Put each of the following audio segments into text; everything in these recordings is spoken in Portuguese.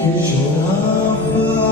que chorava,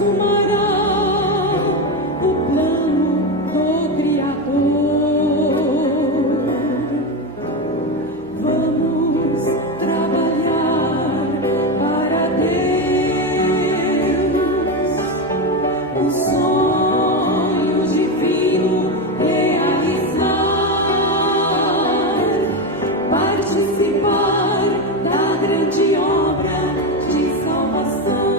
consumará o plano do Criador. Vamos trabalhar para Deus, o sonho divino realizar, participar da grande obra de salvação.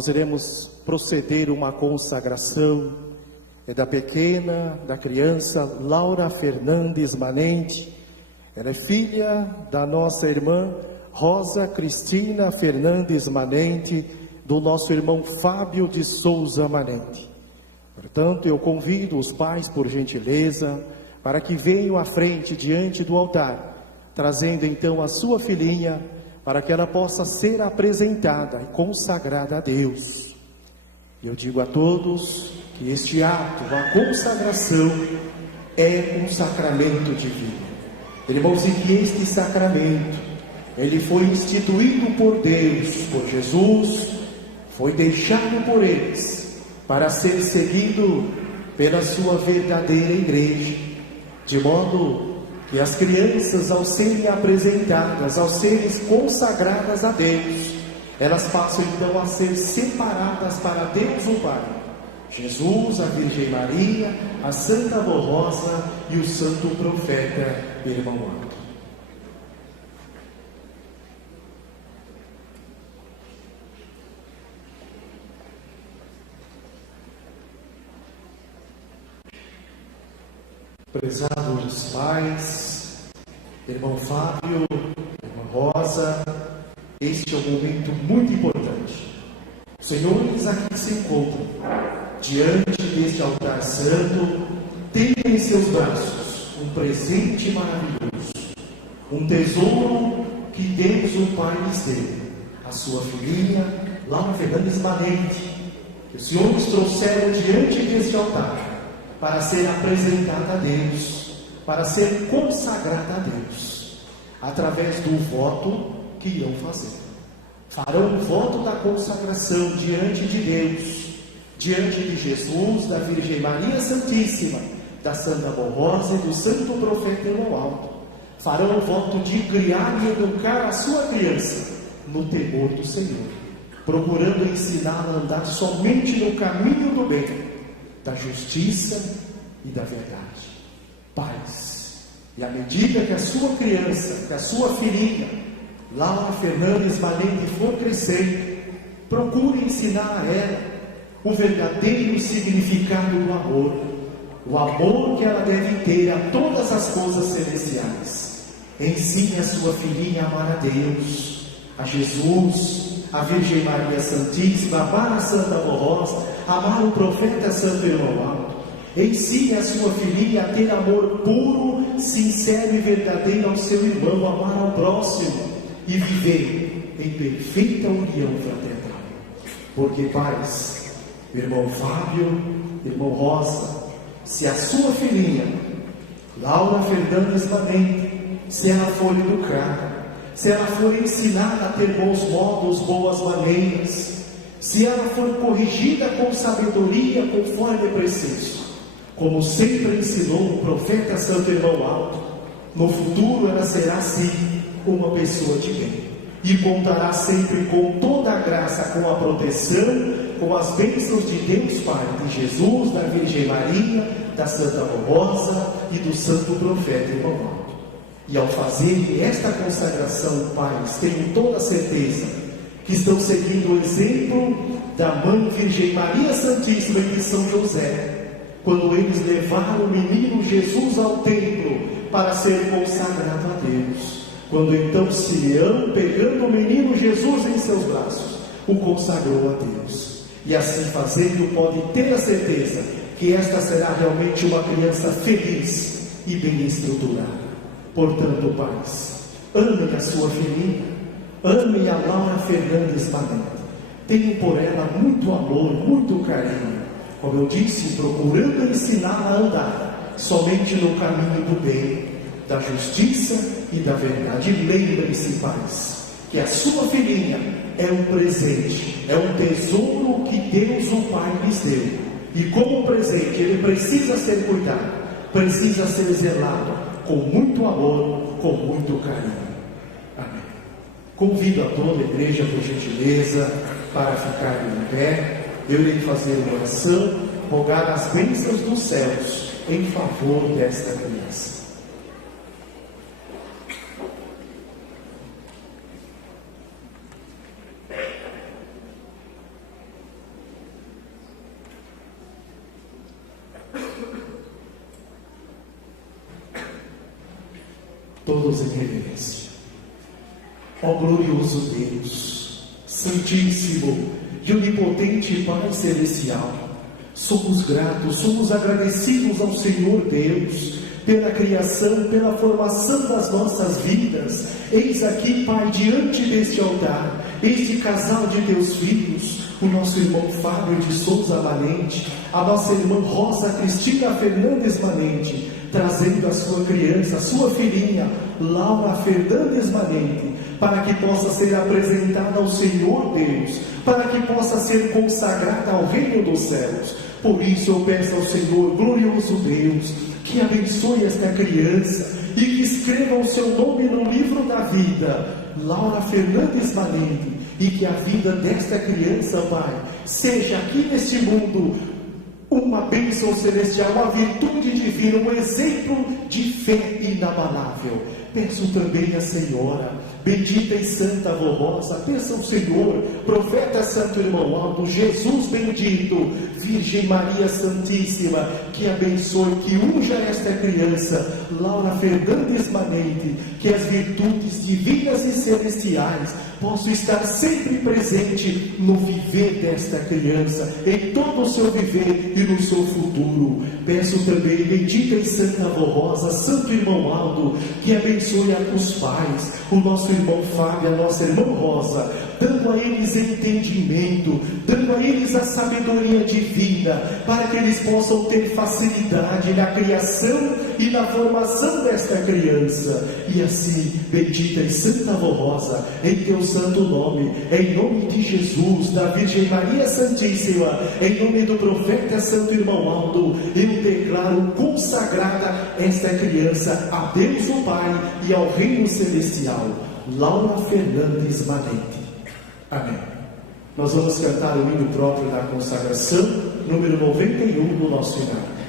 nós iremos proceder uma consagração da pequena, da criança Laura Fernandes Manente. Ela é filha da nossa irmã Rosa Cristina Fernandes Manente, do nosso irmão Fábio de Souza Manente. Portanto, eu convido os pais, por gentileza, para que venham à frente, diante do altar, trazendo então a sua filhinha, para que ela possa ser apresentada e consagrada a Deus. Eu digo a todos que este ato, a consagração, é um sacramento divino. Irmãos, e que este sacramento, ele foi instituído por Deus, por Jesus, foi deixado por eles, para ser seguido pela sua verdadeira igreja, de modo que as crianças, ao serem apresentadas, ao serem consagradas a Deus, elas passam então a ser separadas para Deus o Pai, Jesus, a Virgem Maria, a Santa Avó Rosa e o Santo Profeta Irmão Alto. Prezados pais, irmão Fábio, irmã Rosa, este é um momento muito importante. Os senhores aqui se encontram, diante deste altar santo, têm em seus braços um presente maravilhoso, um tesouro que Deus o Pai lhes deu, a sua filhinha, Laura Fernandes Manente, que os senhores trouxeram diante deste altar, para ser apresentada a Deus, para ser consagrada a Deus, através do voto que irão fazer. Farão o voto da consagração diante de Deus, diante de Jesus, da Virgem Maria Santíssima, da Santa Avó Rosa e do Santo Profeta Irmão Alto. Farão o voto de criar e educar a sua criança no temor do Senhor, procurando ensiná-la a andar somente no caminho do bem, da justiça e da verdade. Pais, e à medida que a sua criança, que a sua filhinha, Laura Fernandes Manente, for crescendo, procure ensinar a ela o verdadeiro significado do amor, o amor que ela deve ter a todas as coisas celestiais. Ensine a sua filhinha a amar a Deus, a Jesus, a Virgem Maria Santíssima, amar a Santa Avó Rosa, amar o Profeta Santo Irmão Alto. Ensine a sua filhinha a ter amor puro, sincero e verdadeiro ao seu irmão, amar ao próximo e viver em perfeita união fraternal. Porque, pais, irmão Fábio, irmão Rosa, se a sua filhinha, Laura Fernandes Manente, se ela for educada, se ela for ensinada a ter bons modos, boas maneiras, se ela for corrigida com sabedoria, conforme é preciso, como sempre ensinou o Profeta Santo Irmão Alto, no futuro ela será sim uma pessoa de bem, e contará sempre com toda a graça, com a proteção, com as bênçãos de Deus Pai, de Jesus, da Virgem Maria, da Santa Avó Rosa e do Santo Profeta Irmão Alto. E ao fazer esta consagração, pais, tenho toda a certeza que estão seguindo o exemplo da Mãe Virgem Maria Santíssima e de São José, quando eles levaram o menino Jesus ao templo para ser consagrado a Deus. Quando então Simeão, pegando o menino Jesus em seus braços, o consagrou a Deus. E assim fazendo, pode ter a certeza que esta será realmente uma criança feliz e bem estruturada. Portanto, pais, amem a sua filhinha, amem a Laura Fernandes Manente, tenham por ela muito amor, muito carinho, como eu disse, procurando ensiná-la a andar somente no caminho do bem, da justiça e da verdade. Lembrem-se, pais, que a sua filhinha é um presente, é um tesouro que Deus o Pai lhes deu, e como presente ele precisa ser cuidado, precisa ser zelado com muito amor, com muito carinho. Amém. Convido a toda a igreja, por gentileza, para ficar em pé. Eu irei fazer uma oração, rogar as bênçãos dos céus em favor desta criança. Todos em reverência. Ó glorioso Deus, Santíssimo e Onipotente Pai Celestial, somos gratos, somos agradecidos ao Senhor Deus, pela criação, pela formação das nossas vidas. Eis aqui, Pai, diante deste altar, este casal de teus filhos, o nosso irmão Fábio de Souza Manente, a nossa irmã Rosa Cristina Fernandes Manente, trazendo a sua criança, a sua filhinha, Laura Fernandes Manente, para que possa ser apresentada ao Senhor Deus, para que possa ser consagrada ao reino dos céus. Por isso eu peço ao Senhor, glorioso Deus, que abençoe esta criança e que escreva o seu nome no livro da vida, Laura Fernandes Manente, e que a vida desta criança, Pai, seja aqui neste mundo uma bênção celestial, uma virtude divina, um exemplo de fé inabalável. Peço também a Senhora, bendita e santa avó Rosa, peço ao Senhor, profeta santo irmão Aldo, Jesus bendito, Virgem Maria Santíssima, que abençoe, que unja esta criança, Laura Fernandes Manente, que as virtudes divinas e celestiais possam estar sempre presente no viver desta criança, em todo o seu viver e no seu futuro. Peço também, bendita e santa avó Rosa, santo irmão Aldo, que abençoe os pais, o nosso irmão Fábio, a nossa irmã Rosa, dando a eles entendimento, dando a eles a sabedoria divina, para que eles possam ter facilidade na criação e na formação desta criança. E assim, bendita e santa avó Rosa, em teu santo nome, em nome de Jesus, da Virgem Maria Santíssima, em nome do profeta santo irmão Aldo, eu declaro consagrada esta criança a Deus o Pai e ao reino celestial, Laura Fernandes Manente. Amém. Nós vamos cantar o hino próprio da consagração, número 91 no nosso hino.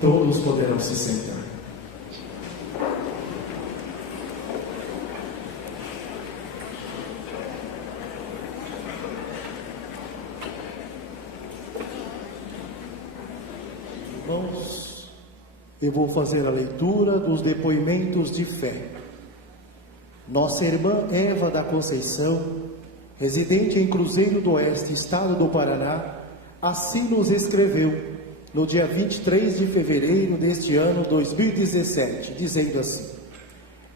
Todos poderão se sentar. Irmãos, eu vou fazer a leitura dos depoimentos de fé. Nossa irmã Eva da Conceição, residente em Cruzeiro do Oeste, estado do Paraná, assim nos escreveu no dia 23 de fevereiro deste ano 2017, dizendo assim: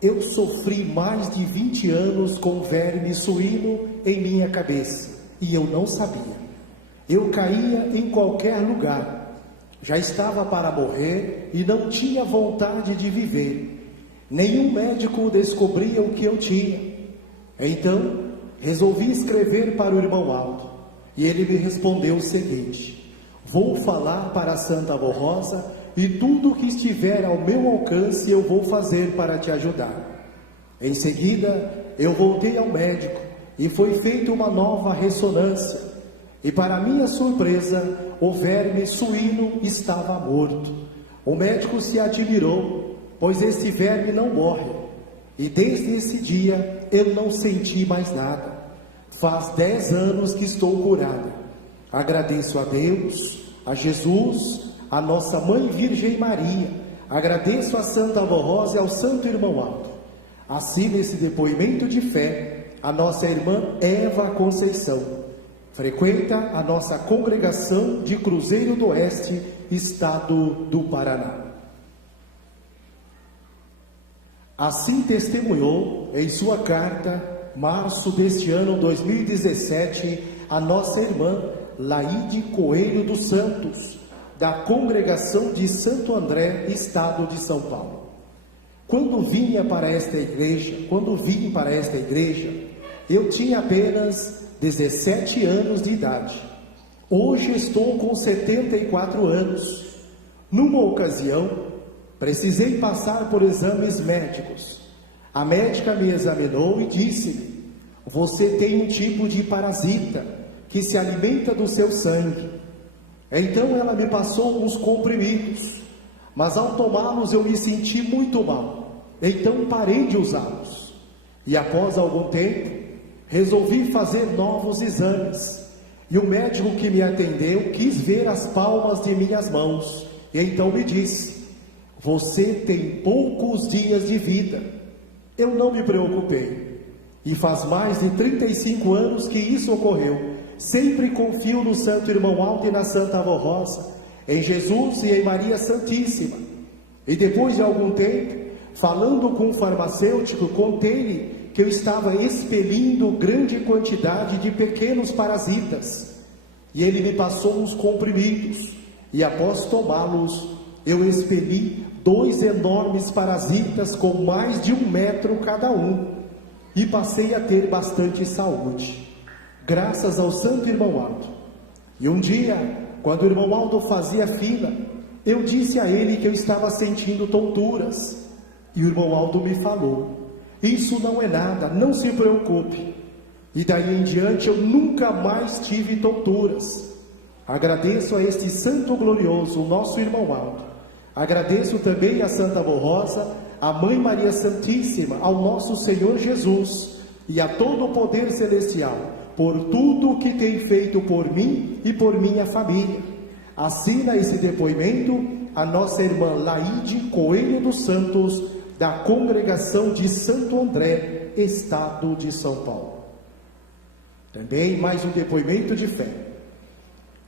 eu sofri mais de 20 anos com verme suíno em minha cabeça, e eu não sabia. Eu caía em qualquer lugar, já estava para morrer e não tinha vontade de viver. Nenhum médico descobria o que eu tinha. Então, resolvi escrever para o irmão Aldo, e ele me respondeu o seguinte: vou falar para a Santa Avó Rosa e tudo o que estiver ao meu alcance eu vou fazer para te ajudar. Em seguida, eu voltei ao médico e foi feita uma nova ressonância. E para minha surpresa, o verme suíno estava morto. O médico se admirou, pois este verme não morre. E desde esse dia eu não senti mais nada. Faz 10 anos que estou curada. Agradeço a Deus, a Jesus, a nossa Mãe Virgem Maria. Agradeço a Santa Avó Rosa e ao Santo Irmão Aldo. Assina esse depoimento de fé a nossa irmã Eva Conceição. Frequenta a nossa congregação de Cruzeiro do Oeste, Estado do Paraná. Assim testemunhou em sua carta, março deste ano 2017, a nossa irmã Laide Coelho dos Santos, da congregação de Santo André, Estado de São Paulo. Quando vim para esta igreja, eu tinha apenas 17 anos de idade. Hoje estou com 74 anos. Numa ocasião, precisei passar por exames médicos. A médica me examinou e disse: você tem um tipo de parasita que se alimenta do seu sangue. Então ela me passou uns comprimidos, mas ao tomá-los eu me senti muito mal. Então parei de usá-los. E após algum tempo, resolvi fazer novos exames. E o médico que me atendeu quis ver as palmas de minhas mãos. E então me disse: você tem poucos dias de vida. Eu não me preocupei. E faz mais de 35 anos que isso ocorreu. Sempre confio no Santo Irmão Aldo e na Santa Avó Rosa, em Jesus e em Maria Santíssima. E depois de algum tempo, falando com um farmacêutico, contei-lhe que eu estava expelindo grande quantidade de pequenos parasitas. E ele me passou uns comprimidos. E após tomá-los, eu expeli 2 enormes parasitas com mais de 1 metro cada um. E passei a ter bastante saúde, graças ao Santo Irmão Aldo. E um dia, quando o Irmão Aldo fazia fila, eu disse a ele que eu estava sentindo tonturas. E o Irmão Aldo me falou: isso não é nada, não se preocupe. E daí em diante eu nunca mais tive tonturas. Agradeço a este santo glorioso, o nosso Irmão Aldo. Agradeço também a Santa Avó Rosa, a Mãe Maria Santíssima, ao nosso Senhor Jesus e a todo o poder celestial, por tudo o que tem feito por mim e por minha família. Assina esse depoimento a nossa irmã Laide Coelho dos Santos, da congregação de Santo André, Estado de São Paulo. Também mais um depoimento de fé.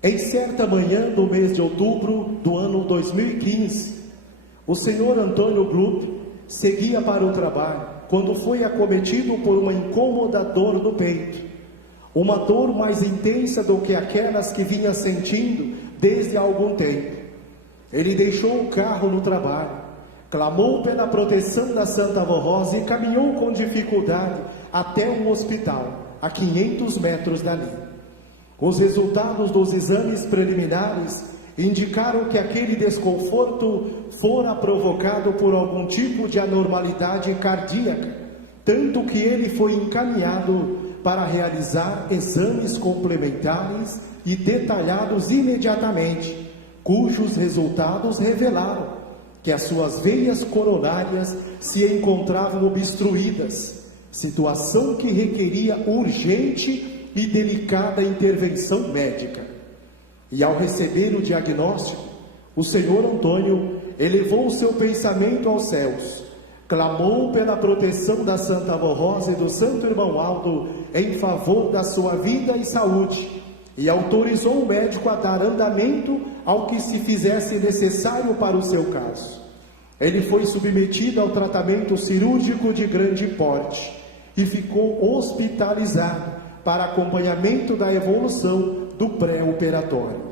Em certa manhã do mês de outubro do ano 2015, o senhor Antônio Gluck seguia para o trabalho quando foi acometido por uma incômoda dor no peito. Uma dor mais intensa do que aquelas que vinha sentindo desde algum tempo. Ele deixou o carro no trabalho, clamou pela proteção da Santa Avó Rosa e caminhou com dificuldade até um hospital, a 500 metros dali. Os resultados dos exames preliminares indicaram que aquele desconforto fora provocado por algum tipo de anormalidade cardíaca, tanto que ele foi encaminhado para realizar exames complementares e detalhados imediatamente, cujos resultados revelaram que as suas veias coronárias se encontravam obstruídas, situação que requeria urgente e delicada intervenção médica. E ao receber o diagnóstico, o senhor Antônio elevou o seu pensamento aos céus, clamou pela proteção da Santa Avó Rosa e do Santo Irmão Aldo em favor da sua vida e saúde, e autorizou o médico a dar andamento ao que se fizesse necessário para o seu caso. Ele foi submetido ao tratamento cirúrgico de grande porte e ficou hospitalizado para acompanhamento da evolução do pré-operatório.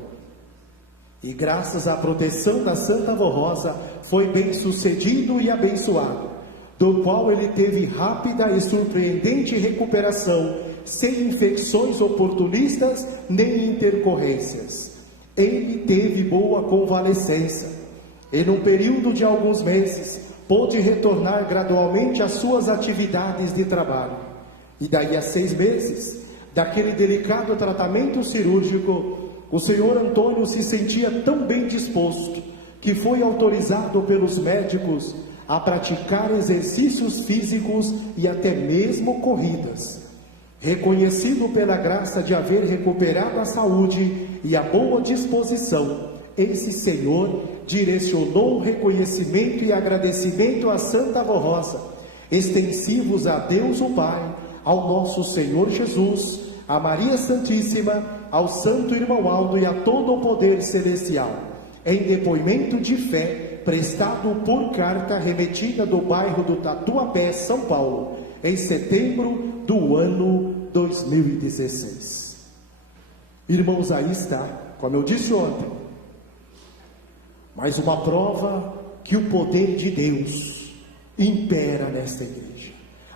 E graças à proteção da Santa Avó Rosa, foi bem sucedido e abençoado, do qual ele teve rápida e surpreendente recuperação, sem infecções oportunistas nem intercorrências. Ele teve boa convalescença, e num período de alguns meses, pôde retornar gradualmente às suas atividades de trabalho. E daí a 6 meses, daquele delicado tratamento cirúrgico, o senhor Antônio se sentia tão bem disposto que foi autorizado pelos médicos a praticar exercícios físicos e até mesmo corridas. Reconhecido pela graça de haver recuperado a saúde e a boa disposição, esse senhor direcionou reconhecimento e agradecimento a Santa Avó Rosa, extensivos a Deus o Pai, ao nosso Senhor Jesus, a Maria Santíssima, ao Santo Irmão Aldo e a todo o poder celestial, em depoimento de fé prestado por carta remetida do bairro do Tatuapé, São Paulo, em setembro do ano 2016. Irmãos, aí está, como eu disse ontem, mais uma prova que o poder de Deus impera nesta igreja.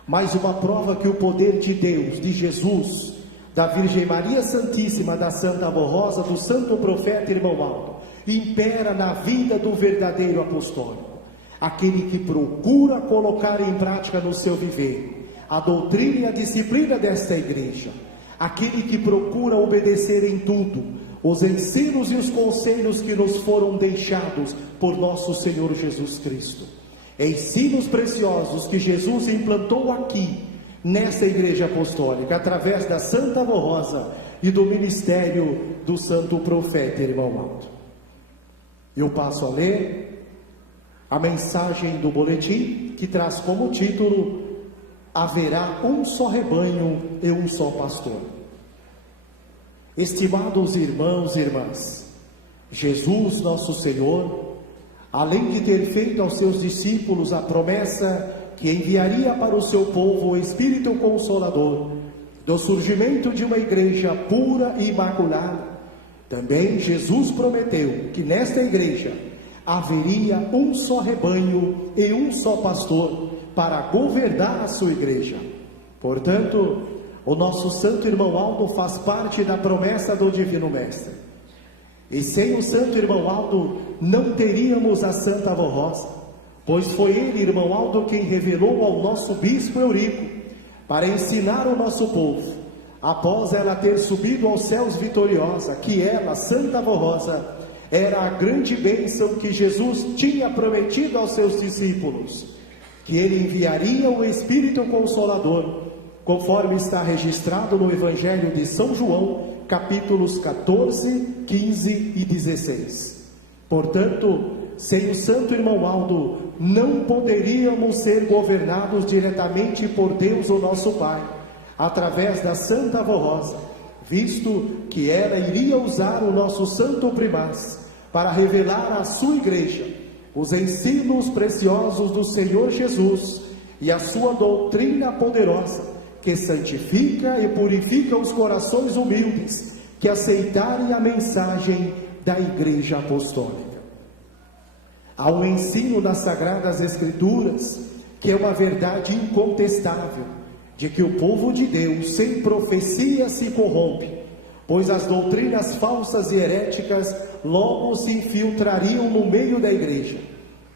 Mais uma prova que o poder de Deus, de Jesus, da Virgem Maria Santíssima, da Santa Avó Rosa, do Santo Profeta Irmão Aldo, impera na vida do verdadeiro apostólico, aquele que procura colocar em prática no seu viver a doutrina e a disciplina desta igreja, aquele que procura obedecer em tudo os ensinos e os conselhos que nos foram deixados por nosso Senhor Jesus Cristo, ensinos preciosos que Jesus implantou aqui nessa igreja apostólica, através da Santa Avó Rosa e do ministério do Santo Profeta Irmão Aldo. Eu passo a ler a mensagem do boletim, que traz como título: haverá um só rebanho e um só pastor. Estimados irmãos e irmãs, Jesus nosso Senhor, além de ter feito aos seus discípulos a promessa que enviaria para o seu povo o Espírito Consolador, do surgimento de uma igreja pura e imaculada, também Jesus prometeu que nesta igreja haveria um só rebanho e um só pastor para governar a sua igreja. Portanto, o nosso Santo Irmão Aldo faz parte da promessa do Divino Mestre. E sem o Santo Irmão Aldo não teríamos a Santa Avó Rosa, pois foi ele, Irmão Aldo, quem revelou ao nosso Bispo Eurico para ensinar o nosso povo, após ela ter subido aos céus vitoriosa, que ela, Santa Avó Rosa, era a grande bênção que Jesus tinha prometido aos seus discípulos, que ele enviaria o Espírito Consolador, conforme está registrado no Evangelho de São João, capítulos 14, 15 e 16. Portanto, sem o Santo Irmão Aldo, não poderíamos ser governados diretamente por Deus, o nosso Pai, através da Santa Avó Rosa, visto que ela iria usar o nosso Santo Primaz para revelar à sua igreja os ensinos preciosos do Senhor Jesus e a sua doutrina poderosa, que santifica e purifica os corações humildes que aceitarem a mensagem da Igreja Apostólica. Há um ensino das Sagradas Escrituras, que é uma verdade incontestável, de que o povo de Deus sem profecia se corrompe, pois as doutrinas falsas e heréticas logo se infiltrariam no meio da igreja.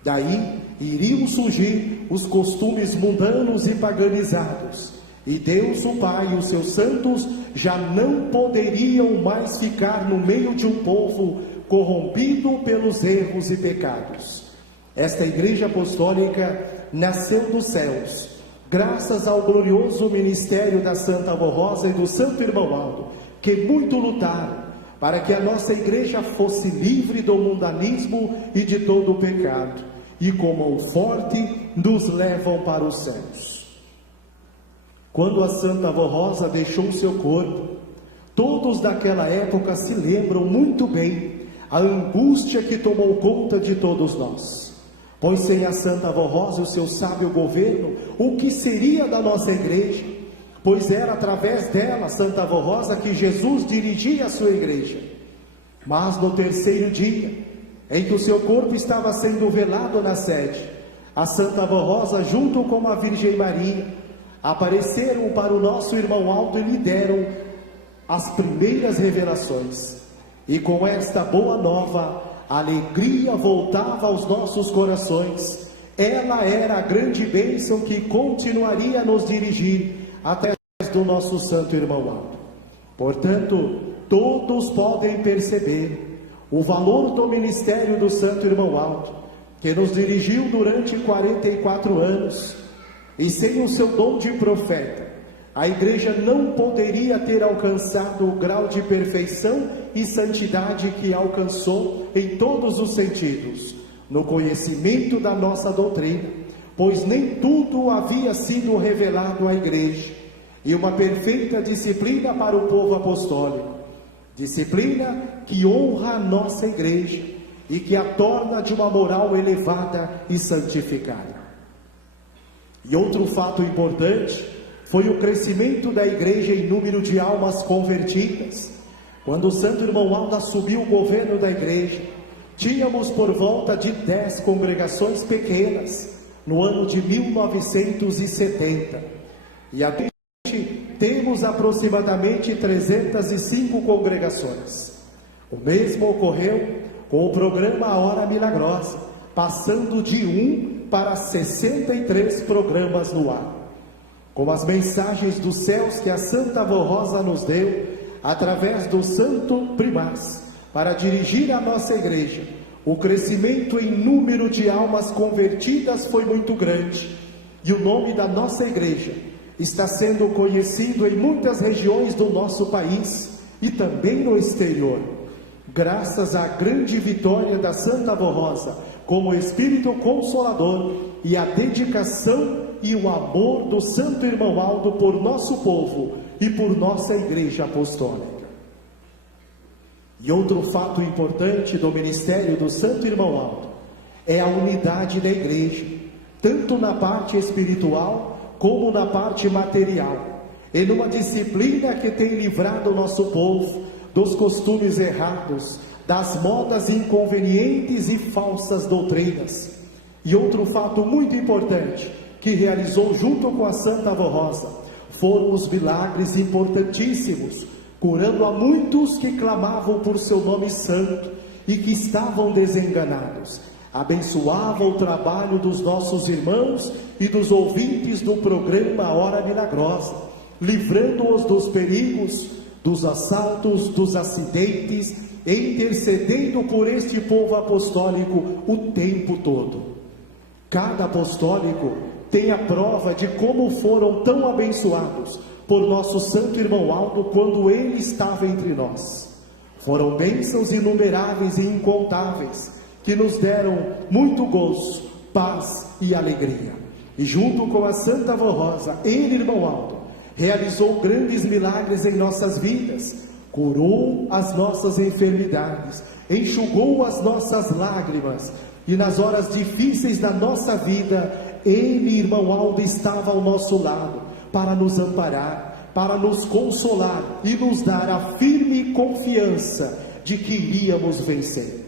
Daí iriam surgir os costumes mundanos e paganizados, e Deus o Pai e os seus santos já não poderiam mais ficar no meio de um povo corrompido pelos erros e pecados. Esta igreja apostólica nasceu dos céus, graças ao glorioso ministério da Santa Avó Rosa e do Santo Irmão Aldo, que muito lutaram para que a nossa igreja fosse livre do mundanismo e de todo o pecado, e com mão forte nos levam para os céus. Quando a Santa Avó Rosa deixou seu corpo, todos daquela época se lembram muito bem a angústia que tomou conta de todos nós, pois sem a Santa Avó Rosa e o seu sábio governo, o que seria da nossa igreja? Pois era através dela, Santa Avó Rosa, que Jesus dirigia a sua igreja. Mas no terceiro dia, em que o seu corpo estava sendo velado na sede, a Santa Avó Rosa, junto com a Virgem Maria, apareceram para o nosso Irmão Aldo e lhe deram as primeiras revelações. E com esta boa nova, a alegria voltava aos nossos corações. Ela era a grande bênção que continuaria a nos dirigir até do nosso Santo Irmão Aldo. Portanto, todos podem perceber o valor do ministério do Santo Irmão Aldo, que nos dirigiu durante 44 anos, e sem o seu dom de profeta, a igreja não poderia ter alcançado o grau de perfeição e santidade que alcançou em todos os sentidos, no conhecimento da nossa doutrina, pois nem tudo havia sido revelado à igreja, e uma perfeita disciplina para o povo apostólico, disciplina que honra a nossa igreja e que a torna de uma moral elevada e santificada. E outro fato importante foi o crescimento da igreja em número de almas convertidas. Quando o Santo Irmão Aldo assumiu o governo da igreja, tínhamos por volta de 10 congregações pequenas, no ano de 1970. E atualmente temos aproximadamente 305 congregações. O mesmo ocorreu com o programa A Hora Milagrosa, passando de 1 para 63 programas no ar. Com as mensagens dos céus que a Santa Avó Rosa nos deu, através do Santo Primaz, para dirigir a nossa igreja, o crescimento em número de almas convertidas foi muito grande, e o nome da nossa igreja está sendo conhecido em muitas regiões do nosso país e também no exterior, graças à grande vitória da Santa Avó Rosa, como Espírito Consolador, e a dedicação e o amor do Santo Irmão Aldo por nosso povo e por nossa Igreja Apostólica. E outro fato importante do ministério do Santo Irmão Aldo é a unidade da igreja, tanto na parte espiritual como na parte material, e numa disciplina que tem livrado o nosso povo dos costumes errados, das modas inconvenientes e falsas doutrinas. E outro fato muito importante que realizou junto com a Santa Avó Rosa foram os milagres importantíssimos, curando a muitos que clamavam por seu nome santo e que estavam desenganados. Abençoava o trabalho dos nossos irmãos e dos ouvintes do programa A Hora Milagrosa, livrando-os dos perigos, dos assaltos, dos acidentes, e intercedendo por este povo apostólico o tempo todo. Cada apostólico tem a prova de como foram tão abençoados por nosso Santo Irmão Aldo quando ele estava entre nós. Foram bênçãos inumeráveis e incontáveis, que nos deram muito gozo, paz e alegria. E junto com a Santa Avó Rosa, ele, Irmão Aldo, realizou grandes milagres em nossas vidas, curou as nossas enfermidades, enxugou as nossas lágrimas, e nas horas difíceis da nossa vida, ele, Irmão Aldo, estava ao nosso lado, para nos amparar, para nos consolar e nos dar a firme confiança de que iríamos vencer.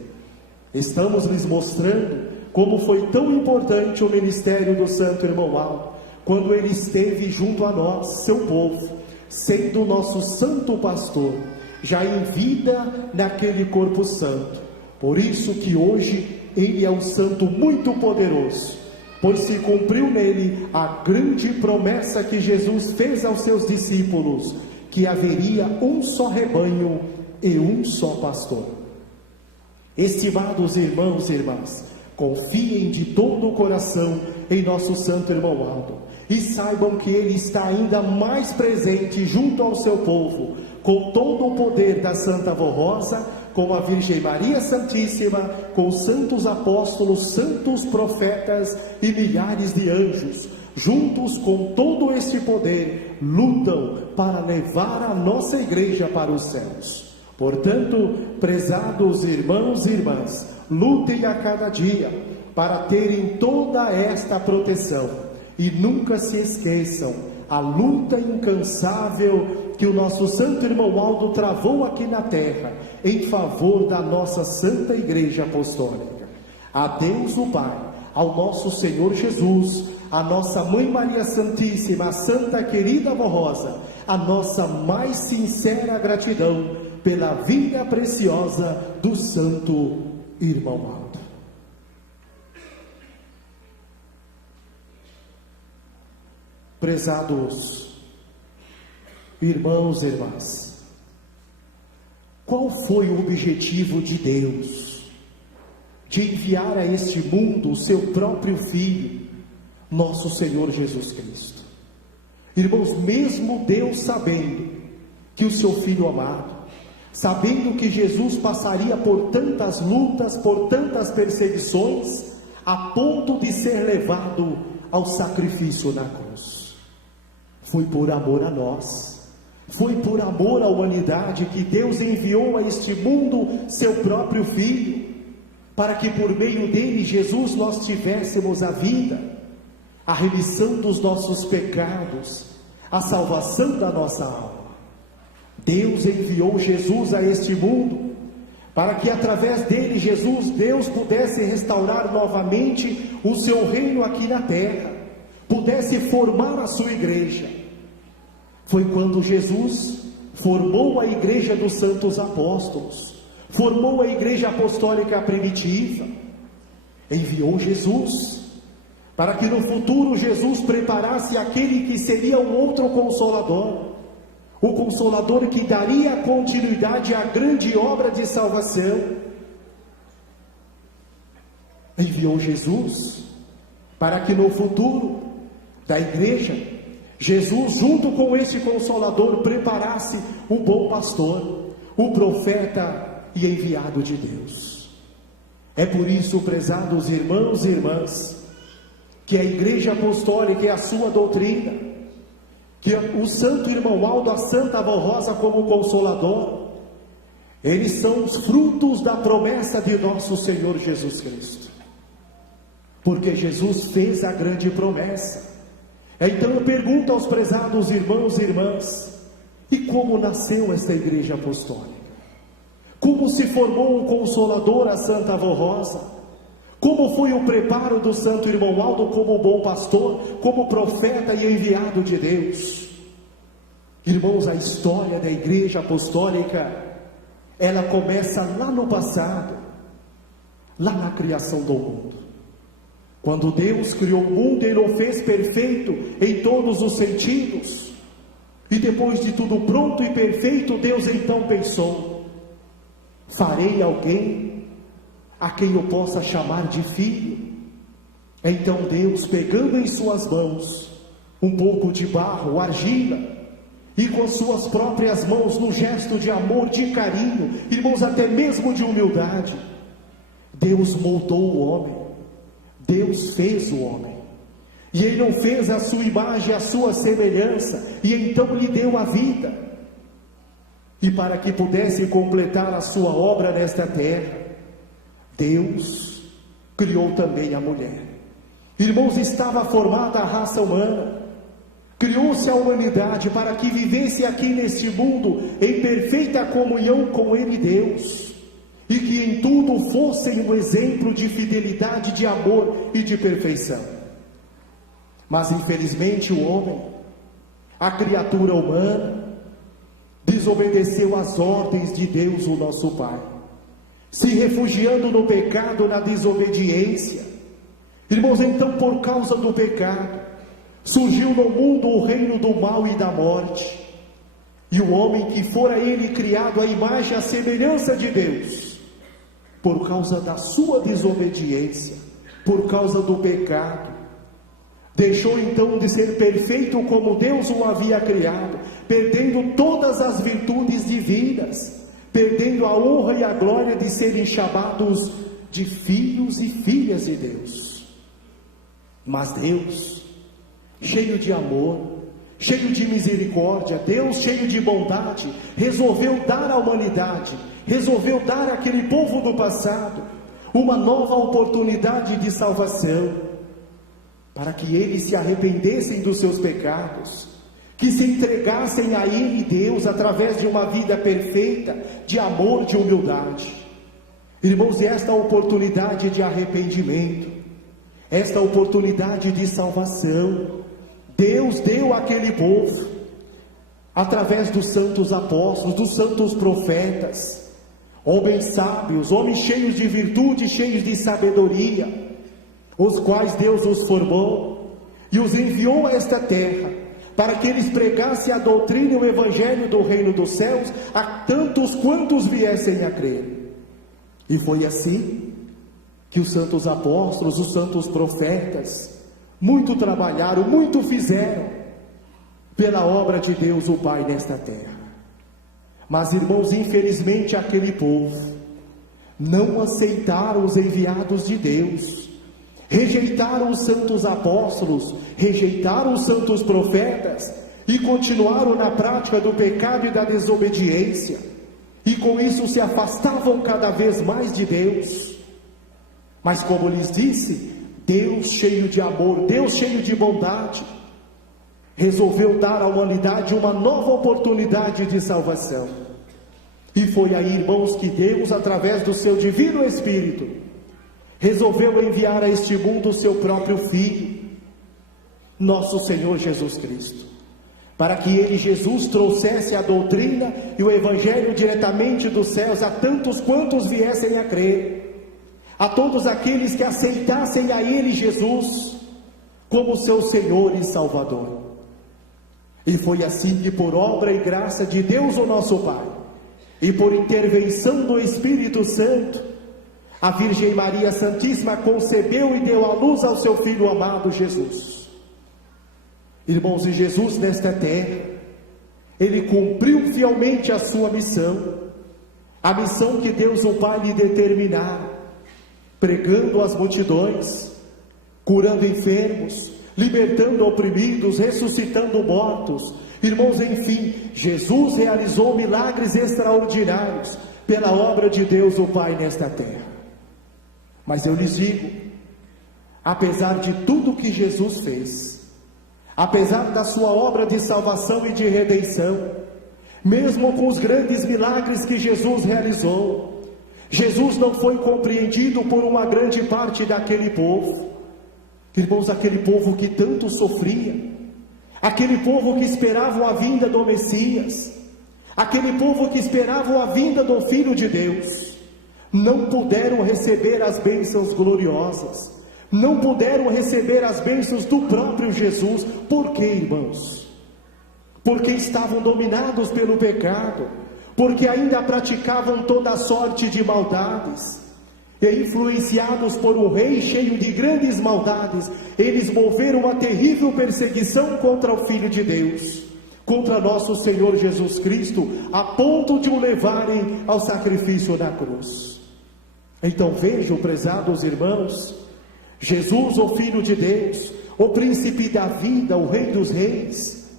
Estamos lhes mostrando como foi tão importante o ministério do Santo Irmão Aldo, quando ele esteve junto a nós, seu povo, sendo nosso santo pastor, já em vida naquele corpo santo. Por isso que hoje ele é um santo muito poderoso, pois se cumpriu nele a grande promessa que Jesus fez aos seus discípulos, que haveria um só rebanho e um só pastor. Estimados irmãos e irmãs, confiem de todo o coração em nosso Santo Irmão Aldo, e saibam que ele está ainda mais presente junto ao seu povo, com todo o poder da Santa Avó Rosa, com a Virgem Maria Santíssima, com os santos apóstolos, santos profetas e milhares de anjos. Juntos com todo este poder, lutam para levar a nossa igreja para os céus. Portanto, prezados irmãos e irmãs, lutem a cada dia para terem toda esta proteção, e nunca se esqueçam a luta incansável que o nosso Santo Irmão Aldo travou aqui na terra, em favor da nossa Santa Igreja Apostólica. A Deus o Pai, ao nosso Senhor Jesus, a nossa Mãe Maria Santíssima, a Santa Querida Avó Rosa, a nossa mais sincera gratidão pela vida preciosa do Santo Irmão Aldo. Prezados irmãos e irmãs, Qual foi o objetivo de Deus de enviar a este mundo o seu próprio Filho, nosso Senhor Jesus Cristo? Irmãos, mesmo Deus sabendo que o seu Filho amado, sabendo que Jesus passaria por tantas lutas, por tantas perseguições, a ponto de ser levado ao sacrifício na cruz, foi por amor a nós, foi por amor à humanidade que Deus enviou a este mundo seu próprio Filho, para que por meio dele, Jesus, nós tivéssemos a vida, a remissão dos nossos pecados, a salvação da nossa alma. Deus enviou Jesus a este mundo, para que através dele, Jesus, Deus pudesse restaurar novamente o seu reino aqui na terra, pudesse formar a sua igreja. Foi quando Jesus formou a igreja dos santos apóstolos, formou a igreja apostólica primitiva, enviou Jesus, para que no futuro Jesus preparasse aquele que seria um outro Consolador, o Consolador que daria continuidade à grande obra de salvação. Enviou Jesus, para que no futuro da igreja, Jesus, junto com este Consolador, preparasse o bom pastor, o profeta e enviado de Deus. É por isso, prezados irmãos e irmãs, que a igreja apostólica é a sua doutrina, que o santo irmão Aldo, a santa avó Rosa como Consolador, eles são os frutos da promessa de nosso Senhor Jesus Cristo, porque Jesus fez a grande promessa. Então eu pergunto aos prezados irmãos e irmãs, e como nasceu esta igreja apostólica? Como se formou um Consolador, a santa avó Rosa? Como foi o preparo do santo irmão Aldo como bom pastor, como profeta e enviado de Deus? Irmãos, a história da igreja apostólica, ela começa lá no passado, lá na criação do mundo. Quando Deus criou o mundo, Ele o fez perfeito em todos os sentidos. E depois de tudo pronto e perfeito, Deus então pensou: farei alguém a quem eu possa chamar de filho. Então Deus, pegando em suas mãos um pouco de barro, argila, e com as suas próprias mãos, num gesto de amor, de carinho, irmãos, até mesmo de humildade, Deus moldou o homem, Deus fez o homem, e Ele não fez a sua imagem, a sua semelhança, e então lhe deu a vida, e para que pudesse completar a sua obra nesta terra, Deus criou também a mulher. Irmãos, estava formada a raça humana, criou-se a humanidade para que vivesse aqui neste mundo em perfeita comunhão com Ele, Deus, e que em tudo fossem um exemplo de fidelidade, de amor e de perfeição. Mas infelizmente o homem, a criatura humana, desobedeceu às ordens de Deus, o nosso Pai, se refugiando no pecado, na desobediência. Irmãos, então por causa do pecado, surgiu no mundo o reino do mal e da morte, e o homem que fora ele criado à imagem e à semelhança de Deus, por causa da sua desobediência, por causa do pecado, deixou então de ser perfeito como Deus o havia criado, perdendo todas as virtudes divinas, perdendo a honra e a glória de serem chamados de filhos e filhas de Deus. Mas Deus, cheio de amor, cheio de misericórdia, Deus cheio de bondade, resolveu dar à humanidade, resolveu dar àquele povo do passado uma nova oportunidade de salvação, para que eles se arrependessem dos seus pecados, que se entregassem a Ele, Deus, através de uma vida perfeita, de amor, de humildade. Irmãos, e esta oportunidade de arrependimento, esta oportunidade de salvação, Deus deu àquele povo, através dos santos apóstolos, dos santos profetas, homens sábios, homens cheios de virtude, cheios de sabedoria, os quais Deus os formou, e os enviou a esta terra, para que eles pregassem a doutrina e o evangelho do reino dos céus a tantos quantos viessem a crer. E foi assim que os santos apóstolos, os santos profetas, muito trabalharam, muito fizeram pela obra de Deus o Pai nesta terra. Mas, irmãos, infelizmente aquele povo não aceitaram os enviados de Deus, rejeitaram os santos apóstolos, rejeitaram os santos profetas e continuaram na prática do pecado e da desobediência, e com isso se afastavam cada vez mais de Deus. Mas, como lhes disse, Deus cheio de amor, Deus cheio de bondade, resolveu dar à humanidade uma nova oportunidade de salvação. E foi aí, irmãos, que Deus, através do seu divino Espírito, resolveu enviar a este mundo o seu próprio Filho, nosso Senhor Jesus Cristo, para que ele, Jesus, trouxesse a doutrina e o evangelho diretamente dos céus a tantos quantos viessem a crer, a todos aqueles que aceitassem a ele, Jesus, como seu Senhor e Salvador. E foi assim que, por obra e graça de Deus o nosso Pai, e por intervenção do Espírito Santo, a Virgem Maria Santíssima concebeu e deu à luz ao seu Filho amado Jesus. Irmãos, e Jesus nesta terra, ele cumpriu fielmente a sua missão, a missão que Deus o Pai lhe determinara, pregando às multidões, curando enfermos, libertando oprimidos, ressuscitando mortos. Irmãos, enfim, Jesus realizou milagres extraordinários pela obra de Deus o Pai nesta terra. Mas eu lhes digo, apesar de tudo que Jesus fez, apesar da sua obra de salvação e de redenção, mesmo com os grandes milagres que Jesus realizou, Jesus não foi compreendido por uma grande parte daquele povo. Irmãos, aquele povo que tanto sofria, aquele povo que esperava a vinda do Messias, aquele povo que esperava a vinda do Filho de Deus, não puderam receber as bênçãos gloriosas, não puderam receber as bênçãos do próprio Jesus. Por quê, irmãos? Porque estavam dominados pelo pecado, porque ainda praticavam toda sorte de maldades, e influenciados por um rei cheio de grandes maldades, eles moveram uma terrível perseguição contra o Filho de Deus, contra nosso Senhor Jesus Cristo, a ponto de o levarem ao sacrifício na cruz. Então vejam, prezados irmãos, Jesus, o Filho de Deus, o príncipe da vida, o Rei dos Reis,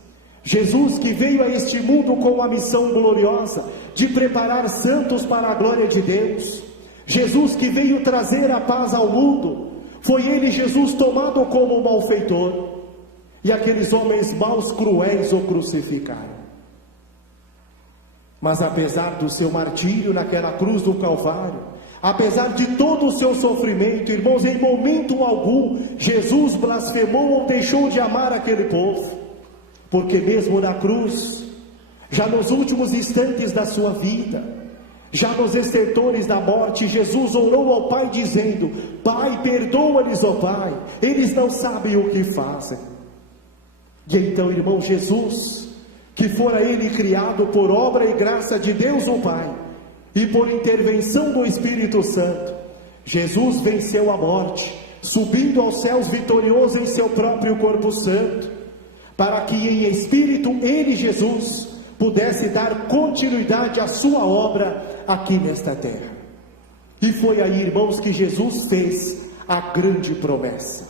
Jesus que veio a este mundo com a missão gloriosa de preparar santos para a glória de Deus, Jesus que veio trazer a paz ao mundo, foi ele, Jesus, tomado como um malfeitor, e aqueles homens maus, cruéis, o crucificaram. Mas apesar do seu martírio naquela cruz do Calvário, apesar de todo o seu sofrimento, irmãos, em momento algum, Jesus blasfemou ou deixou de amar aquele povo, porque mesmo na cruz, já nos últimos instantes da sua vida, já nos estertores da morte, Jesus orou ao Pai dizendo: Pai, perdoa-lhes, ó Pai, eles não sabem o que fazem. E então, irmão, Jesus, que fora ele criado por obra e graça de Deus o Pai, e por intervenção do Espírito Santo, Jesus venceu a morte, subindo aos céus vitorioso em seu próprio corpo santo, para que em espírito ele, Jesus, pudesse dar continuidade à sua obra aqui nesta terra. E foi aí, irmãos, que Jesus fez a grande promessa,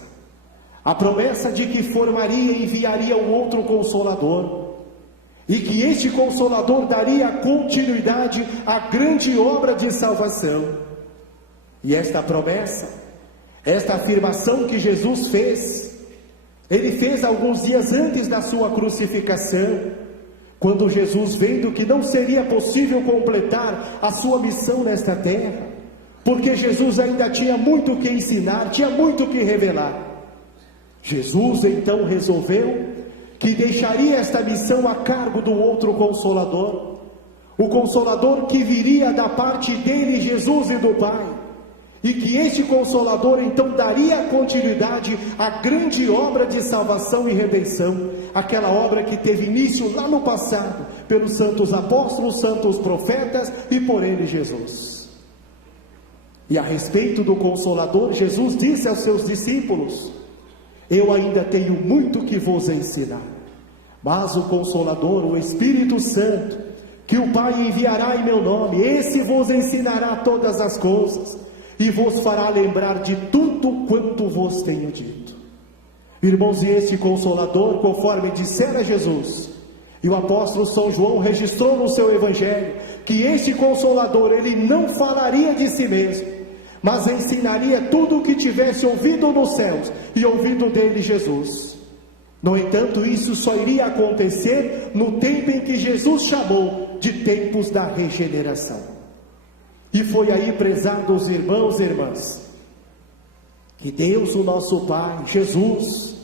a promessa de que formaria e enviaria um outro Consolador, e que este Consolador daria continuidade à grande obra de salvação. E esta promessa, esta afirmação que Jesus fez, ele fez alguns dias antes da sua crucificação, quando Jesus, vendo que não seria possível completar a sua missão nesta terra, porque Jesus ainda tinha muito que ensinar, tinha muito que revelar, Jesus então resolveu que deixaria esta missão a cargo do outro Consolador, o Consolador que viria da parte dele, Jesus, e do Pai, e que este Consolador então daria continuidade à grande obra de salvação e redenção, aquela obra que teve início lá no passado, pelos santos apóstolos, santos profetas e por ele Jesus. E a respeito do Consolador, Jesus disse aos seus discípulos: eu ainda tenho muito que vos ensinar, mas o Consolador, o Espírito Santo, que o Pai enviará em meu nome, esse vos ensinará todas as coisas, e vos fará lembrar de tudo quanto vos tenho dito. Irmãos, e este Consolador, conforme dissera Jesus, e o apóstolo São João registrou no seu Evangelho, que este Consolador, ele não falaria de si mesmo, mas ensinaria tudo o que tivesse ouvido nos céus, e ouvido dele Jesus. No entanto, isso só iria acontecer no tempo em que Jesus chamou de tempos da regeneração. E foi aí, prezados irmãos e irmãs, que Deus, o nosso Pai, Jesus,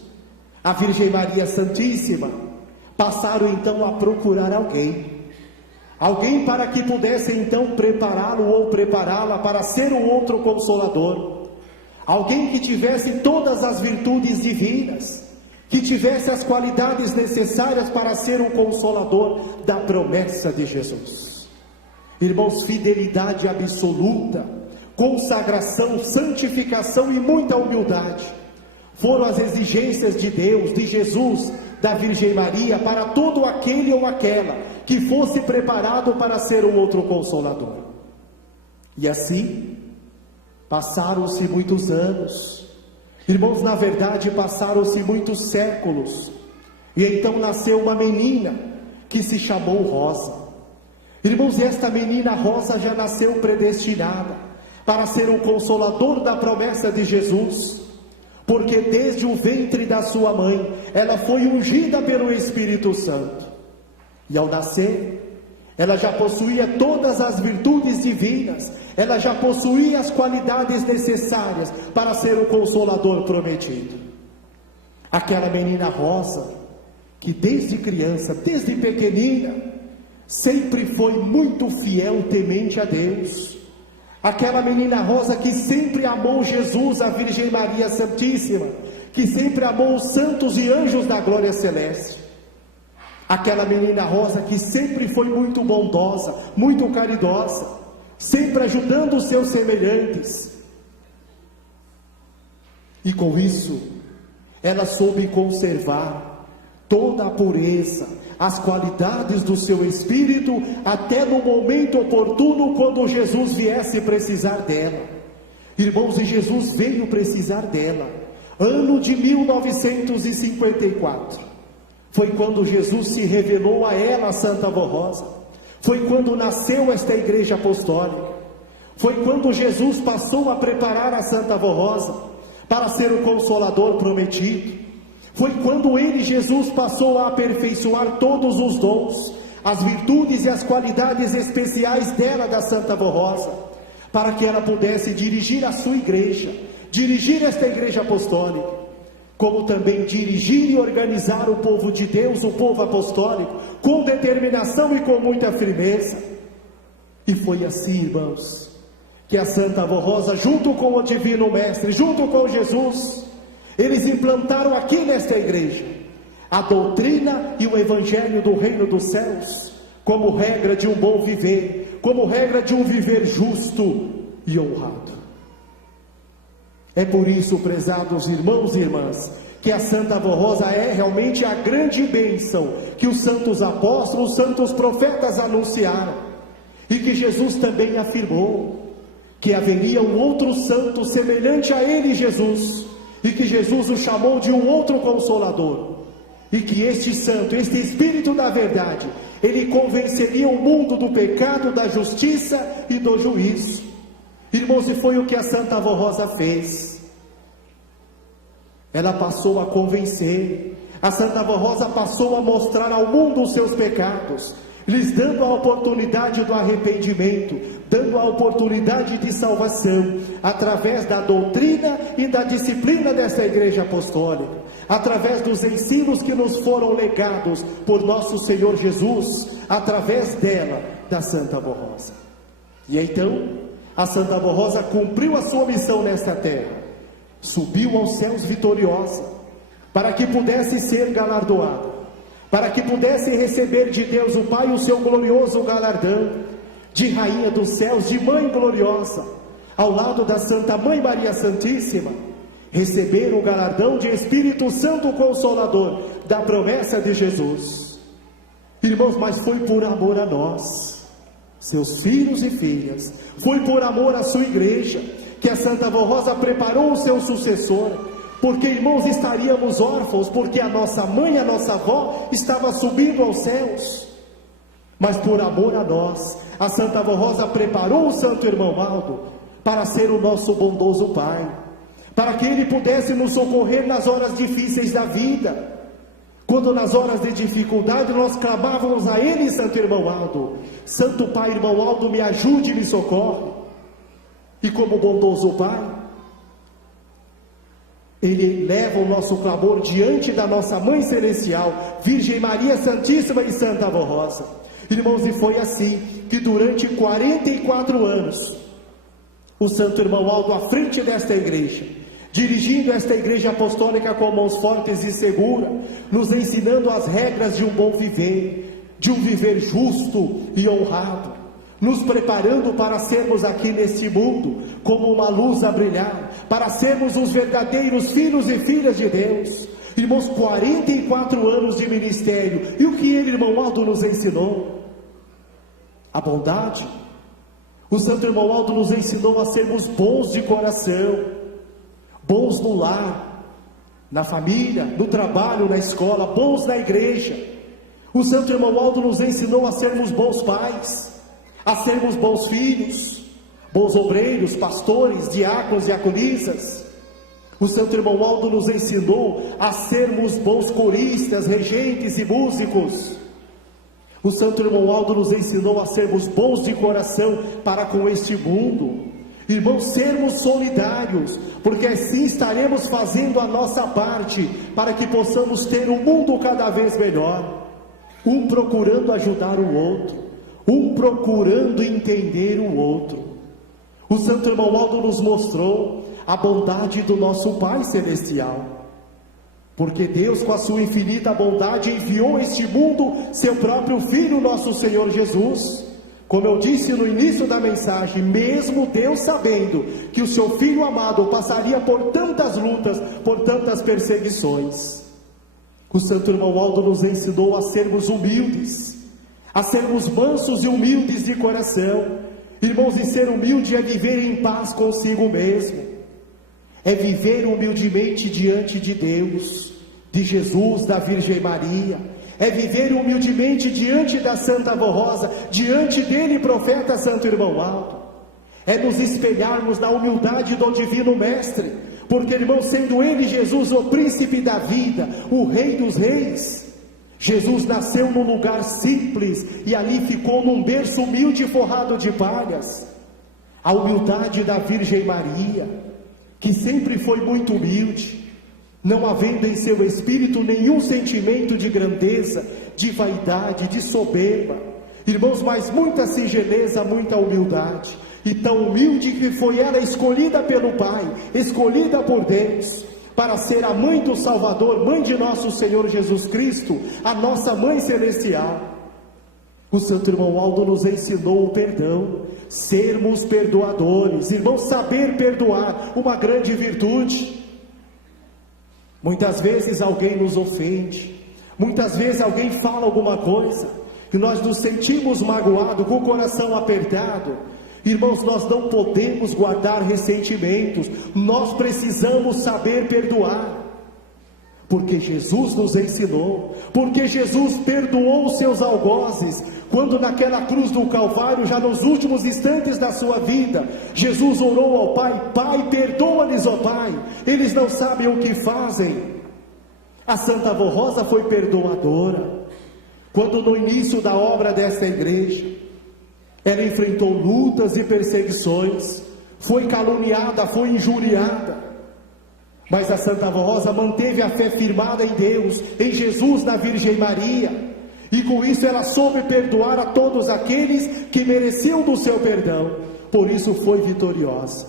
a Virgem Maria Santíssima, passaram então a procurar alguém para que pudesse então prepará-lo ou prepará-la para ser um outro Consolador, alguém que tivesse todas as virtudes divinas, que tivesse as qualidades necessárias para ser um Consolador da promessa de Jesus. Irmãos, fidelidade absoluta, consagração, santificação e muita humildade foram as exigências de Deus, de Jesus, da Virgem Maria, para todo aquele ou aquela que fosse preparado para ser um outro Consolador. E assim, passaram-se muitos anos, irmãos, na verdade passaram-se muitos séculos, e então nasceu uma menina que se chamou Rosa. Irmãos, esta menina Rosa já nasceu predestinada para ser o Consolador da promessa de Jesus, porque desde o ventre da sua mãe, ela foi ungida pelo Espírito Santo, e ao nascer, ela já possuía todas as virtudes divinas, ela já possuía as qualidades necessárias para ser o Consolador prometido. Aquela menina Rosa, que desde criança, desde pequenina, sempre foi muito fiel, temente a Deus. Aquela menina Rosa que sempre amou Jesus, a Virgem Maria Santíssima, que sempre amou os santos e anjos da glória celeste. Aquela menina Rosa que sempre foi muito bondosa, muito caridosa, sempre ajudando os seus semelhantes. E com isso, ela soube conservar toda a pureza, as qualidades do seu espírito, até no momento oportuno, quando Jesus viesse precisar dela. Irmãos, e Jesus veio precisar dela, ano de 1954, foi quando Jesus se revelou a ela, a Santa Avó Rosa, foi quando nasceu esta igreja apostólica, foi quando Jesus passou a preparar a Santa Avó Rosa, para ser o Consolador prometido, foi quando ele, Jesus, passou a aperfeiçoar todos os dons, as virtudes e as qualidades especiais dela, da Santa Avó Rosa, para que ela pudesse dirigir a sua igreja, dirigir esta igreja apostólica, como também dirigir e organizar o povo de Deus, o povo apostólico, com determinação e com muita firmeza. E foi assim, irmãos, que a Santa Avó Rosa, junto com o Divino Mestre, junto com Jesus, eles implantaram aqui nesta igreja a doutrina e o evangelho do reino dos céus, como regra de um bom viver, como regra de um viver justo e honrado. É por isso, prezados irmãos e irmãs, que a Santa Avó Rosa é realmente a grande bênção que os santos apóstolos, os santos profetas anunciaram, e que Jesus também afirmou, que haveria um outro santo semelhante a ele, Jesus, e que Jesus o chamou de um outro Consolador, e que este santo, este Espírito da verdade, ele convenceria o mundo do pecado, da justiça e do juízo. Irmãos, e foi o que a Santa Avó Rosa fez. Ela passou a convencer, a Santa Avó Rosa passou a mostrar ao mundo os seus pecados, lhes dando a oportunidade do arrependimento, dando a oportunidade de salvação, através da doutrina e da disciplina desta igreja apostólica, através dos ensinos que nos foram legados por nosso Senhor Jesus, através dela, da Santa Avó Rosa. E então, a Santa Avó Rosa cumpriu a sua missão nesta terra, subiu aos céus vitoriosa, para que pudesse ser galardoada, para que pudesse receber de Deus o Pai o seu glorioso galardão de Rainha dos Céus, de Mãe Gloriosa, ao lado da Santa Mãe Maria Santíssima, receber o galardão de Espírito Santo Consolador, da promessa de Jesus. Irmãos, mas foi por amor a nós, seus filhos e filhas, foi por amor à sua igreja, que a Santa Avó Rosa preparou o seu sucessor, porque, irmãos, estaríamos órfãos, porque a nossa mãe, a nossa avó, estava subindo aos céus. Mas por amor a nós, a Santa Avó Rosa preparou o Santo Irmão Aldo para ser o nosso bondoso Pai, para que ele pudesse nos socorrer nas horas difíceis da vida. Quando nas horas de dificuldade nós clamávamos a ele, Santo Irmão Aldo: Santo Pai, Irmão Aldo, me ajude e me socorre. E como bondoso Pai, ele leva o nosso clamor diante da nossa Mãe Celestial, Virgem Maria Santíssima e Santa Avó Rosa. Irmãos, e foi assim que durante 44 anos, o Santo Irmão Aldo à frente desta igreja, dirigindo esta igreja apostólica com mãos fortes e seguras, nos ensinando as regras de um bom viver, de um viver justo e honrado, nos preparando para sermos aqui neste mundo como uma luz a brilhar, para sermos os verdadeiros filhos e filhas de Deus. Irmãos, 44 anos de ministério, e o que ele, Irmão Aldo, nos ensinou? A bondade. O Santo Irmão Aldo nos ensinou a sermos bons de coração, bons no lar, na família, no trabalho, na escola, bons na igreja. O Santo Irmão Aldo nos ensinou a sermos bons pais, a sermos bons filhos, bons obreiros, pastores, diáconos, diaconisas. O Santo Irmão Aldo nos ensinou a sermos bons coristas, regentes e músicos. O Santo Irmão Aldo nos ensinou a sermos bons de coração para com este mundo. Irmãos, sermos solidários, porque assim estaremos fazendo a nossa parte para que possamos ter um mundo cada vez melhor. Um procurando ajudar o outro, um procurando entender o outro. O Santo Irmão Aldo nos mostrou a bondade do nosso Pai Celestial, porque Deus, com a sua infinita bondade, enviou a este mundo seu próprio Filho, nosso Senhor Jesus. Como eu disse no início da mensagem, mesmo Deus sabendo que o seu Filho amado passaria por tantas lutas, por tantas perseguições, o Santo Irmão Aldo nos ensinou a sermos humildes, a sermos mansos e humildes de coração. Irmãos, e ser humilde é viver em paz consigo mesmo, é viver humildemente diante de Deus, de Jesus, da Virgem Maria, é viver humildemente diante da Santa Avó Rosa, diante dele, profeta Santo Irmão Aldo, é nos espelharmos na humildade do Divino Mestre, porque, irmão, sendo ele, Jesus, o príncipe da vida, o Rei dos Reis, Jesus nasceu num lugar simples e ali ficou num berço humilde forrado de palhas. A humildade da Virgem Maria, que sempre foi muito humilde, não havendo em seu espírito nenhum sentimento de grandeza, de vaidade, de soberba. Irmãos, mas muita singeleza, muita humildade. E tão humilde que foi ela escolhida pelo Pai, escolhida por Deus, para ser a mãe do Salvador, mãe de nosso Senhor Jesus Cristo, a nossa Mãe Celestial. O Santo Irmão Aldo nos ensinou o perdão, sermos perdoadores. Irmãos, saber perdoar, uma grande virtude. Muitas vezes alguém nos ofende, muitas vezes alguém fala alguma coisa, e nós nos sentimos magoados, com o coração apertado. Irmãos, nós não podemos guardar ressentimentos, nós precisamos saber perdoar, porque Jesus nos ensinou, porque Jesus perdoou os seus algozes, quando naquela cruz do Calvário, já nos últimos instantes da sua vida, Jesus orou ao Pai: Pai, perdoa-lhes, ó Pai, eles não sabem o que fazem. A Santa Avó Rosa foi perdoadora, quando no início da obra desta igreja, ela enfrentou lutas e perseguições, foi caluniada, foi injuriada, mas a Santa Avó Rosa manteve a fé firmada em Deus, em Jesus, na Virgem Maria, e com isso ela soube perdoar a todos aqueles que mereciam do seu perdão. por isso foi vitoriosa.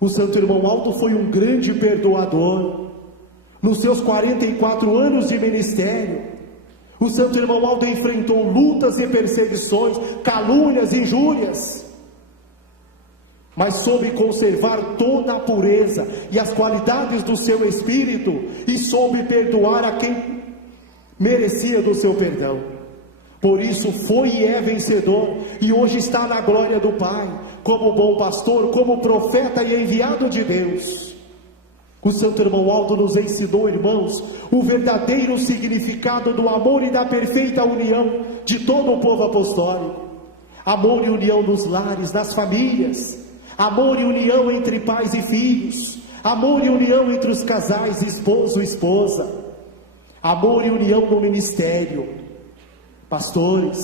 O santo irmão Aldo foi um grande perdoador. Nos seus 44 anos de ministério, o santo irmão Aldo enfrentou lutas e perseguições, calúnias, injúrias, mas soube conservar toda a pureza e as qualidades do seu espírito, e soube perdoar a quem merecia do seu perdão. Por isso foi e é vencedor, e hoje está na glória do Pai, como bom pastor, como profeta e enviado de Deus. O santo irmão Aldo nos ensinou, irmãos, o verdadeiro significado do amor e da perfeita união de todo o povo apostólico. Amor e união nos lares, nas famílias, amor e união entre pais e filhos, amor e união entre os casais, esposo e esposa, amor e união no ministério, pastores,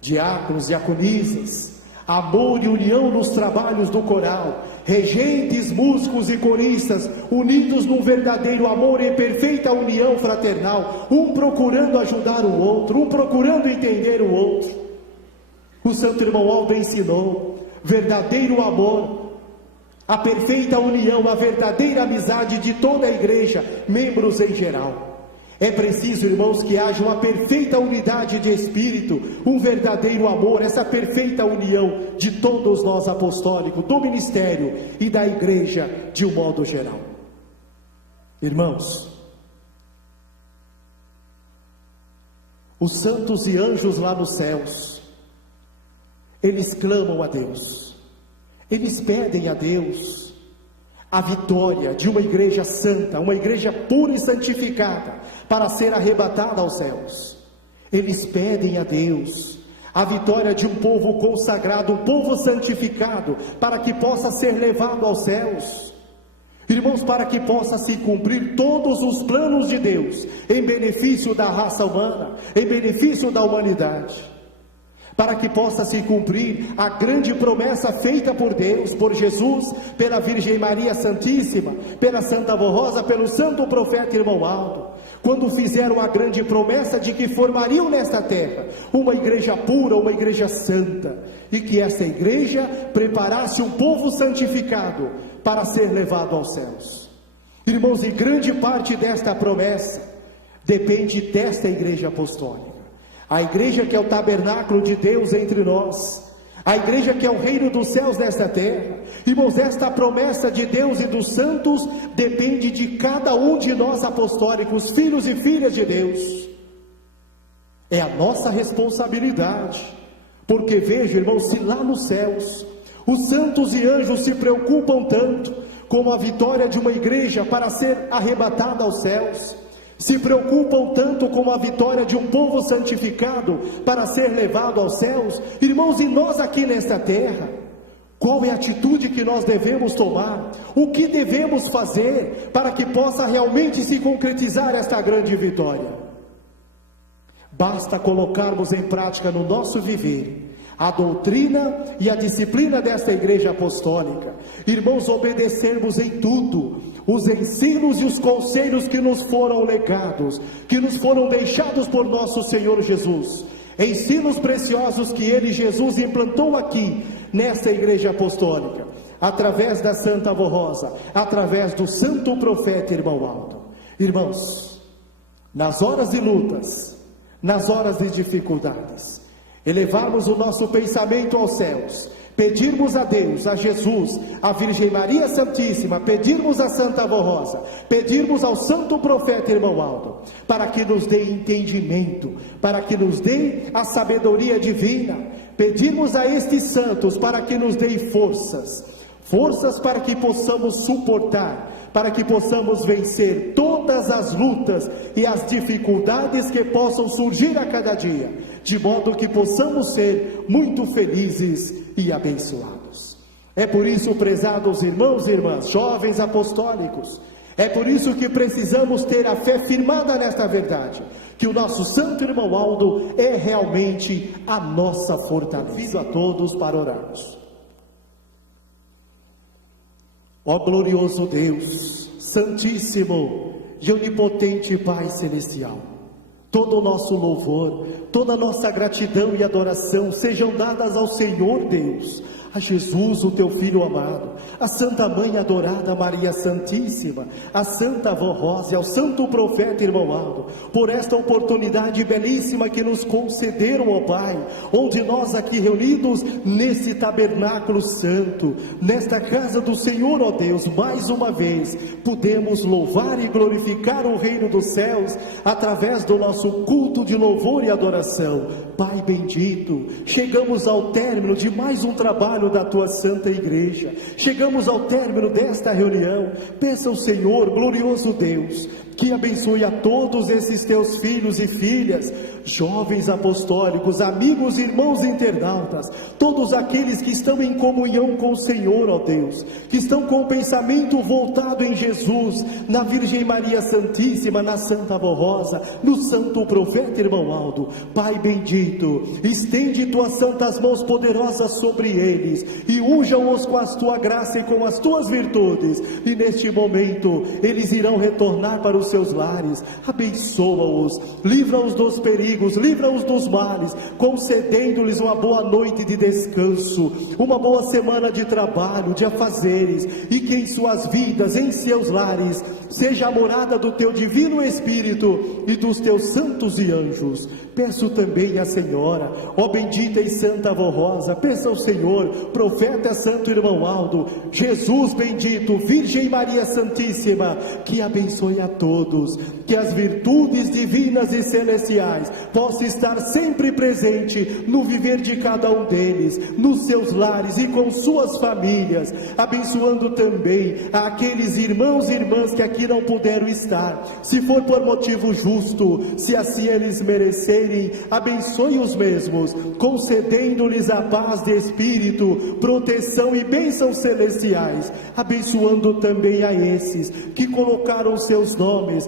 diáconos, diaconisas, amor e união nos trabalhos do coral, regentes, músicos e coristas, unidos num verdadeiro amor e perfeita união fraternal, um procurando ajudar o outro, um procurando entender o outro. O santo irmão Aldo ensinou verdadeiro amor, a perfeita união, a verdadeira amizade de toda a igreja, membros em geral. É preciso, irmãos, que haja uma perfeita unidade de espírito, um verdadeiro amor, essa perfeita união de todos nós apostólicos, do ministério e da igreja de um modo geral. Irmãos, os santos e anjos lá nos céus, eles clamam a Deus, eles pedem a Deus a vitória de uma igreja santa, uma igreja pura e santificada, para ser arrebatada aos céus. Eles pedem a Deus a vitória de um povo consagrado, um povo santificado, para que possa ser levado aos céus. Irmãos, para que possa se cumprir todos os planos de Deus, em benefício da raça humana, em benefício da humanidade. Para que possa se cumprir a grande promessa feita por Deus, por Jesus, pela Virgem Maria Santíssima, pela Santa Avó Rosa, pelo santo profeta irmão Aldo, quando fizeram a grande promessa de que formariam nesta terra uma igreja pura, uma igreja santa, e que essa igreja preparasse um povo santificado para ser levado aos céus. Irmãos, e grande parte desta promessa depende desta igreja apostólica. A igreja que é o tabernáculo de Deus entre nós, a igreja que é o reino dos céus nesta terra. Irmãos, esta promessa de Deus e dos santos depende de cada um de nós apostólicos, filhos e filhas de Deus. É a nossa responsabilidade, porque veja, irmãos, se lá nos céus os santos e anjos se preocupam tanto com a vitória de uma igreja para ser arrebatada aos céus, se preocupam tanto com a vitória de um povo santificado para ser levado aos céus, irmãos, e nós aqui nesta terra, qual é a atitude que nós devemos tomar? O que devemos fazer para que possa realmente se concretizar esta grande vitória? Basta colocarmos em prática no nosso viver a doutrina e a disciplina desta igreja apostólica, irmãos, obedecermos em tudo os ensinos e os conselhos que nos foram legados, que nos foram deixados por nosso Senhor Jesus, ensinos preciosos que Ele, Jesus, implantou aqui nesta igreja apostólica, através da Santa Avó Rosa, através do santo profeta irmão Aldo. Irmãos, nas horas de lutas, nas horas de dificuldades, elevarmos o nosso pensamento aos céus, pedirmos a Deus, a Jesus, a Virgem Maria Santíssima, pedirmos a Santa Avó Rosa, pedirmos ao santo profeta irmão Aldo, para que nos dê entendimento, para que nos dê a sabedoria divina, pedirmos a estes santos para que nos dê forças para que possamos suportar, para que possamos vencer todas as lutas e as dificuldades que possam surgir a cada dia, de modo que possamos ser muito felizes e abençoados. É por isso, prezados irmãos e irmãs, jovens apostólicos, é por isso que precisamos ter a fé firmada nesta verdade, que o nosso santo irmão Aldo é realmente a nossa fortaleza. Convido a todos para orarmos. Ó glorioso Deus, Santíssimo e Onipotente Pai Celestial, todo o nosso louvor, toda a nossa gratidão e adoração sejam dadas ao Senhor Deus, a Jesus, o teu Filho amado, a Santa Mãe adorada Maria Santíssima, a Santa Avó Rosa e ao Santo Profeta Irmão Aldo, por esta oportunidade belíssima que nos concederam, ó Pai, onde nós aqui reunidos nesse tabernáculo santo, nesta casa do Senhor, ó Deus, mais uma vez, podemos louvar e glorificar o reino dos céus, através do nosso culto de louvor e adoração. Pai bendito, chegamos ao término de mais um trabalho da tua santa igreja, chegamos ao término desta reunião. Peça ao Senhor, glorioso Deus, que abençoe a todos esses teus filhos e filhas, jovens apostólicos, amigos, irmãos internautas, todos aqueles que estão em comunhão com o Senhor, ó Deus, que estão com o pensamento voltado em Jesus, na Virgem Maria Santíssima, na Santa Avó Rosa, no Santo Profeta Irmão Aldo. Pai bendito, estende tuas santas mãos poderosas sobre eles e unja-os com a tua graça e com as tuas virtudes, e neste momento eles irão retornar para os seus lares. Abençoa-os, livra-os dos perigos, livra-os dos males, concedendo-lhes uma boa noite de descanso, uma boa semana de trabalho, de afazeres, e que em suas vidas, em seus lares, seja a morada do teu divino Espírito e dos teus santos e anjos. Peço também à Senhora, ó bendita e Santa Avó Rosa, peça ao Senhor, Profeta Santo Irmão Aldo, Jesus bendito, Virgem Maria Santíssima, que abençoe a todos, que as virtudes divinas e celestiais possam estar sempre presente no viver de cada um deles, nos seus lares e com suas famílias, abençoando também aqueles irmãos e irmãs que aqui não puderam estar, se for por motivo justo, se assim eles merecerem, abençoe os mesmos, concedendo-lhes a paz de espírito, proteção e bênçãos celestiais, abençoando também a esses que colocaram seus nomes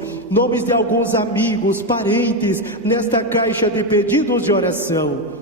de alguns amigos, parentes, nesta caixa de pedidos de oração.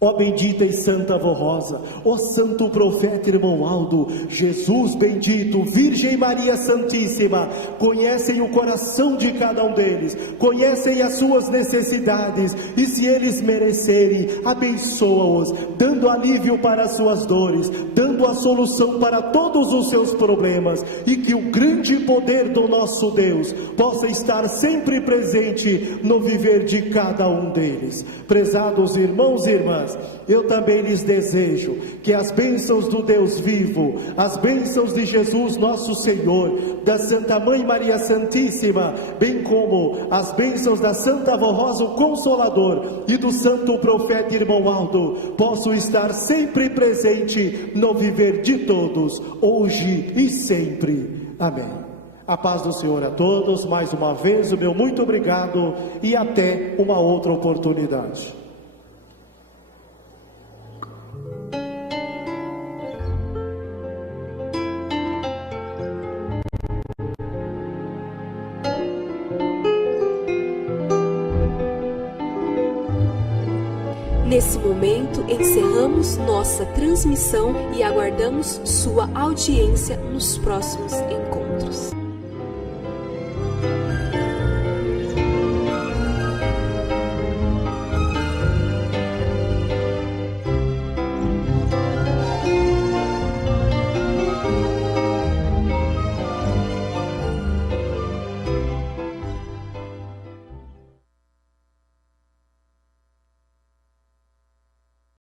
Ó bendita e Santa Avó Rosa, ó Santo Profeta Irmão Aldo, Jesus bendito, Virgem Maria Santíssima, conhecem o coração de cada um deles, conhecem as suas necessidades, e se eles merecerem, abençoa-os, dando alívio para as suas dores, dando a solução para todos os seus problemas, e que o grande poder do nosso Deus possa estar sempre presente no viver de cada um deles. Prezados irmãos e irmãs, eu também lhes desejo que as bênçãos do Deus vivo, as bênçãos de Jesus nosso Senhor, da Santa Mãe Maria Santíssima, bem como as bênçãos da Santa Avó Rosa, o Consolador, e do Santo Profeta Irmão Aldo, possam estar sempre presente no viver de todos, hoje e sempre. Amém. A paz do Senhor a todos. Mais uma vez o meu muito obrigado e até uma outra oportunidade. Nesse momento, encerramos nossa transmissão e aguardamos sua audiência nos próximos encontros.